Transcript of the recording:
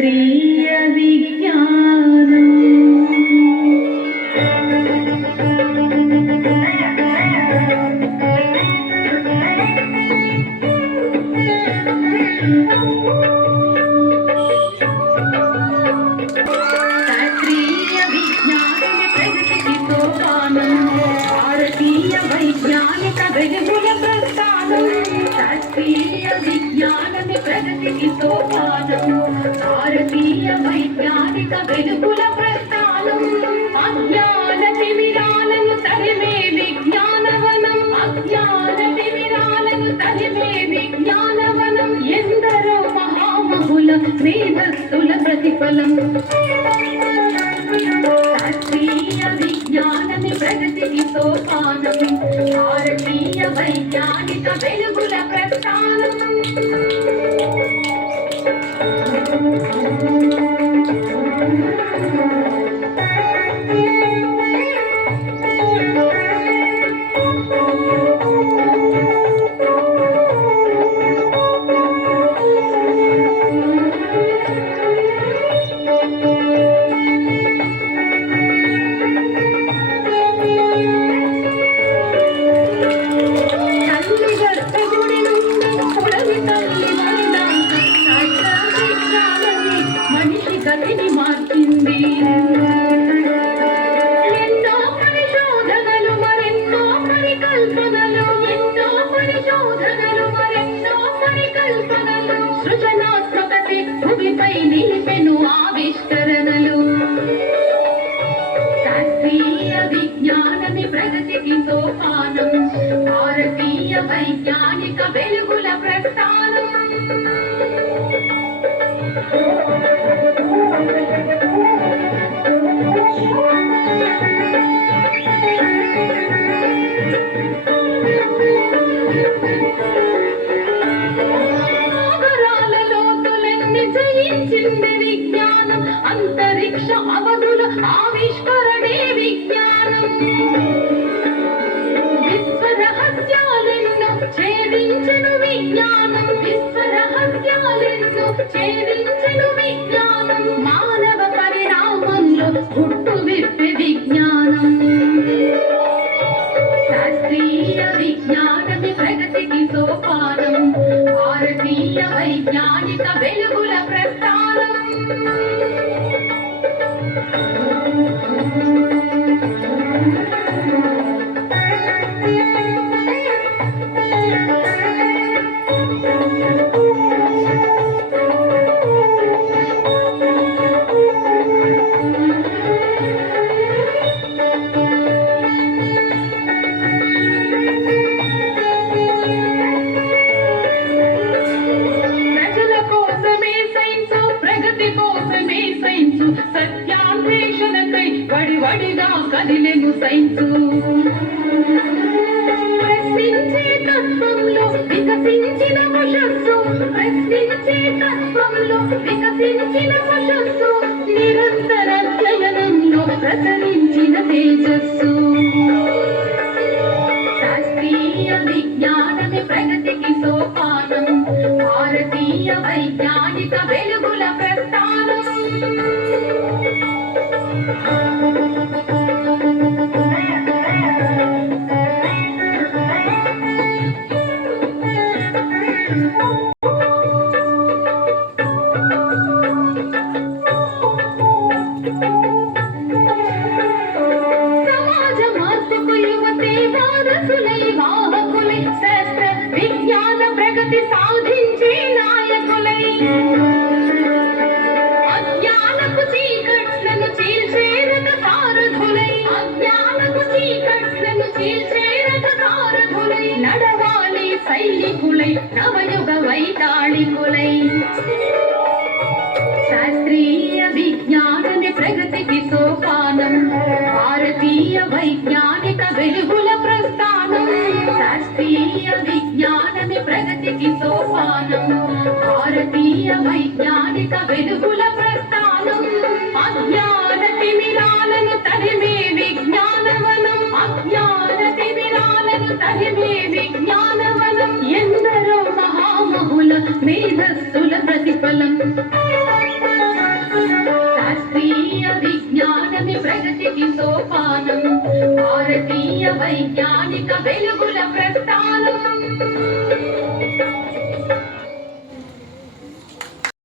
శాస్త్రీయ విజ్ఞానం ప్రగతికి సోపానం భారతీయ వైజ్ఞానిక వెలుగుల ప్రస్థానం శాస్త్రీయ విజ్ఞానమే ప్రగతికి సోపానం భారతీయ వైజ్ఞానిక వెలుగుల ప్రస్థానం అజ్ఞాన తిమిరాలను తరిమే విజ్ఞానవనం అజ్ఞాన తిమిరాలను తరిమే విజ్ఞానవనం ఎందరో మహామహుల మేధస్సుల ప్రతిఫలం శాస్త్రీయ విజ్ఞానమే ప్రగతికి సోపానం భారతీయ వైజ్ఞానిక వెలుగుల ప్రస్థానం గతిని మార్చింది ఎన్నో పరిశోధనలు మరెన్నో పరికల్పనలు ఎన్నో పరిశోధనలు మరెన్నో పరికల్పనలు సృజనాత్మకతే భూమిపై నిలిపెను ఆవిష్కరణలు శాస్త్రీయ విజ్ఞానమే ప్రగతికి సోపానం భారతీయ వైజ్ఞానిక వెలుగుల ప్రస్థానం జయించింది విజ్ఞానం అంతరిక్ష అవధుల ఆవిష్కరణే విజ్ఞానం విశ్వ రహస్యాలెన్నో ఛేదించెను విజ్ఞానం విశ్వ రహస్యాలెన్నో ఛేదించెను విజ్ఞానం మానవ పరిణామంలో పుట్టు విప్పే విజ్ఞానం శాస్త్రీయ విజ్ఞానమే ప్రగతికి సోపానం భారతీయ వైజ్ఞానిక వెలుగుల ప్రస్థానం సత్యాన్వేషణకై వడివడిగా కదిలెను సైన్సు ప్రశ్నించే తత్వంలో వికసించిన వశస్సు ప్రశ్నించే తత్వంలో వికసించిన వశస్సు నిరంతర అధ్యయనంలో ప్రసరించిన తేజస్సు శాస్త్రీయ విజ్ఞానమే ప్రగతికి సోపానం భారతీయ వైజ్ఞానిక వెలుగుల ప్రస్థానం సమాజ మార్పుకు యువతే వారసులై వాహకులై శాస్త్ర విజ్ఞాన ప్రగతి సాధించే నాయకులై అజ్ఞానపు చీకట్లను చీల్చేరక సారథులై అజ్ఞానపు చీకట్లను చీల్చేరక సారథులై నడవాలి సైనికులై నవయుగ వైతాళికులై శాస్త్రీయ విజ్ఞానమే ప్రగతికి సోపానం భారతీయ వైజ్ఞానిక వెలుగుల ప్రస్థానం శాస్త్రీయ విజ్ఞానమే ప్రగతికి సోపానం భారతీయ వైజ్ఞానిక వెలుగుల ప్రస్థానం అజ్ఞాన తిమిరాలను తరిమే విజ్ఞానవనం అజ్ఞాన తిమిరాలను తరిమే విజ్ఞానవనం ఎందరో మహామహుల మేధస్సుల ప్రతిఫలం సోపానం భారతీయ వైజ్ఞానిక వెలుగుల ప్రస్థానం